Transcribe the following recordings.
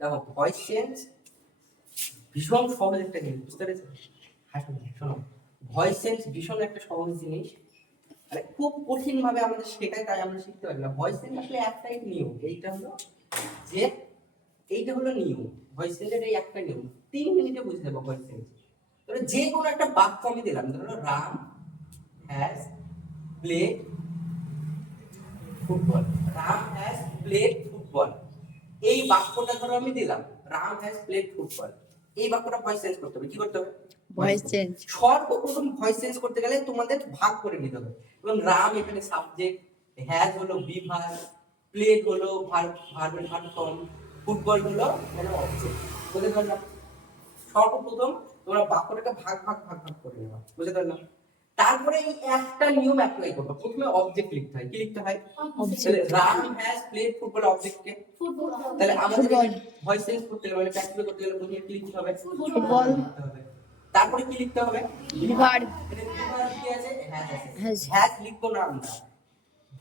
দেখো voice change ভীষণ সহজ একটা জিনিস, বুঝতে পেরেছো? হ্যাঁ শোনো, ভয়েস চেঞ্জ ভীষণ একটা সহজ জিনিস, মানে খুব কঠিন ভাবে আমাদের শেখায়, তাই আমরা শিখতে পারি না। ভয়েস চেঞ্জ আসলে একটাই নিয়ম, এইটা হলো যে এইটা হলো নিয়ম, ভয়েস চেঞ্জের এই একটা নিয়ম। 3 মিনিটে বুঝে যাবো ভয়েস চেঞ্জ। ধরো যে কোনো একটা বাক্য আমি দিলাম, ধরো Ram has played football, Ram has played football, এই বাক্যটা ধরো আমি দিলাম রাম হ্যাজ প্লেড ফুটবল, এই বাক্যটা ভয়েস চেঞ্জ করতে হবে। কি করতে হবে? Voice change. সর্বপ্রথম ভয়েস চেঞ্জ করতে গেলে তোমাদের ভাগ করে নিতে হবে। এবং রাম এখানে সাবজেক্ট, হ্যাজ হলো বিভাগ, প্লেড হলো ভার্বের ভার্ব ফর্ম, ফুটবল হলো মানে অবজেক্ট। বুঝতে পারলাম? সর্বপ্রথম তোমরা বাক্যটাকে ভাগ ভাগ ভাগ ভাগ করে নেবা, বুঝতে পারলাম? তারপরে এই একটা নিয়ম অ্যাপ্লাই করবে। প্রথমে অবজেক্ট লিখতে হয়। কি লিখতে হয়? তাহলে Ram has played football, object K football. তাহলে আমাদের ভয়েস চেঞ্জ করতে গেলে মানে প্র্যাকটিস করতে গেলে প্রথমে কি লিখতে হবে? ফুটবল লিখতে হবে। তারপরে কি লিখতে হবে? ভার্ব। ভার্ব কি আছে? হ্যাজ আছে। হ্যাজ। হ্যাজ লিখবো না আমরা।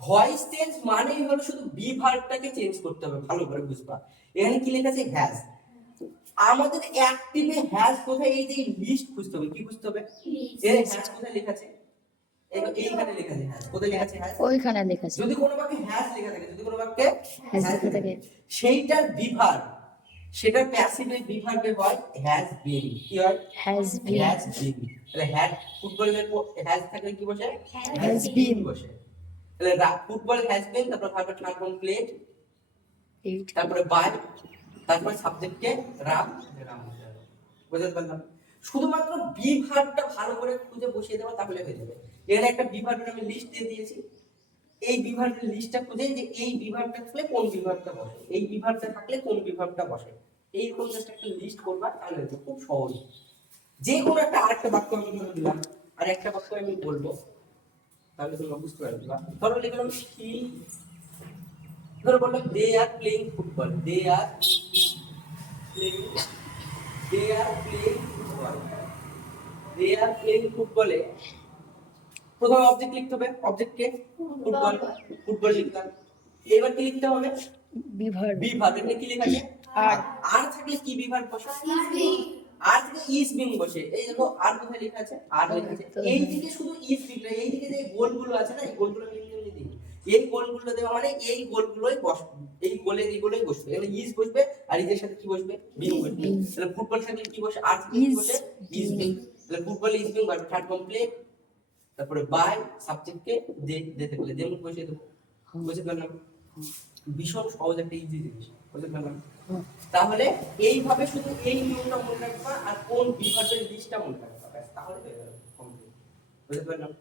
ভয়েস চেঞ্জ মানেই হলো শুধু বি ভার্বটাকে চেঞ্জ করতে হবে, ভালো করে বুঝবা। এখানে কি লেখা আছে? হ্যাজ। আমাদের অ্যাক্টিভে হ্যাজ কোথায়, এই যে লিস্ট খুঁজতে হবে। কি খুঁজতে হবে? এই হ্যাজ কোথায় লেখা আছে? এইখানে লেখা আছে হ্যাজ। কোথায় লেখা আছে হ্যাজ? ওইখানে লেখা আছে। যদি কোনো বাক্যে হ্যাজ লেখা থাকে, যদি কোনো বাক্যে হ্যাজ লেখা থাকে, সেইটার বিভার্ব, সেটার প্যাসিভে বিভার্বে হয় হ্যাজ বিন। কি হয়? Has been. Has been. তাহলে হ্যাজ ফুটবলের হ্যাজ থাকলে কি বসে? হ্যাজ বিন বসে। তাহলে ফুটবল হ্যাজ বিন, তারপর ভার্বের থার্ড ফর্ম প্লেড, তারপরে বাই, তারপরে সাবজেক্টকে রাম, রাম বুঝতে পারলাম? শুধুমাত্র বি ভার্বটা ভালো করে খুঁজে বসিয়ে দেওয়া, তাহলে হয়ে যাবে। এখানে একটা বি ভার্বের আমি লিস্ট দিয়ে দিয়েছি। এই বি ভার্বের লিস্টটা খুঁজে যে এই বি ভার্বটা থাকলে কোন বি ভার্বটা বসে, এই বি ভার্বটা থাকলে কোন বি ভার্বটা বসে, এই কোন জাস্ট একটা লিস্ট করবা, তাহলে তো খুব সহজ। যে কোনো একটা আরেকটা বাক্য আমি ধরে দিলাম, আর একটা বাক্য আমি বলবো, তাহলে তোমরা বুঝতে পারবে। ধরো লিখলাম হি, ধরো বললাম they are playing football, they are playing football, they are playing ফুটবলে প্রথমে অবজেক্ট লিখতে হবে। অবজেক্ট কে? ফুটবল, ফুটবল লিখলাম। এবার কি লিখতে হবে? বিভার্ব। বিভার্ব। এখানে কি লেখা আছে? আর। আর থাকলে কি বিভার্ব বসে? আর থেকে ইজ বিং বসে। এই দেখো আর কোথায় লেখা আছে? আর লেখা আছে। এই দিকে শুধু ইজ বিং না, এই দিকে যে গোলগুলো আছে না, এই গোলগুলো এমনি দিই। এই গোলগুলো দেওয়া মানে এই গোলগুলোই বসবে, এই গোলের এইগুলোই বসবে। এখানে ইজ বসবে, আর ইজের সাথে কি বসবে? বিং বসবে। তাহলে ফুটবল থাকলে কি বসে? আর থেকে কি বসে? Is being. তাহলে football is being verb third complete, তারপরে বাই সাবজেক্টকে দে থাকলে দে মুখ বসিয়ে দেবো। বুঝতে পারলাম? ভীষণ সহজ একটা ইজি জিনিস, বুঝতে পারলাম? তাহলে এইভাবে শুধু এই নিয়মটা মনে রাখবা, আর কোন বিভাগের লিস্টটা মনে রাখবা, ব্যাস তাহলে হয়ে গেল কমপ্লিট। বুঝতে পারলাম?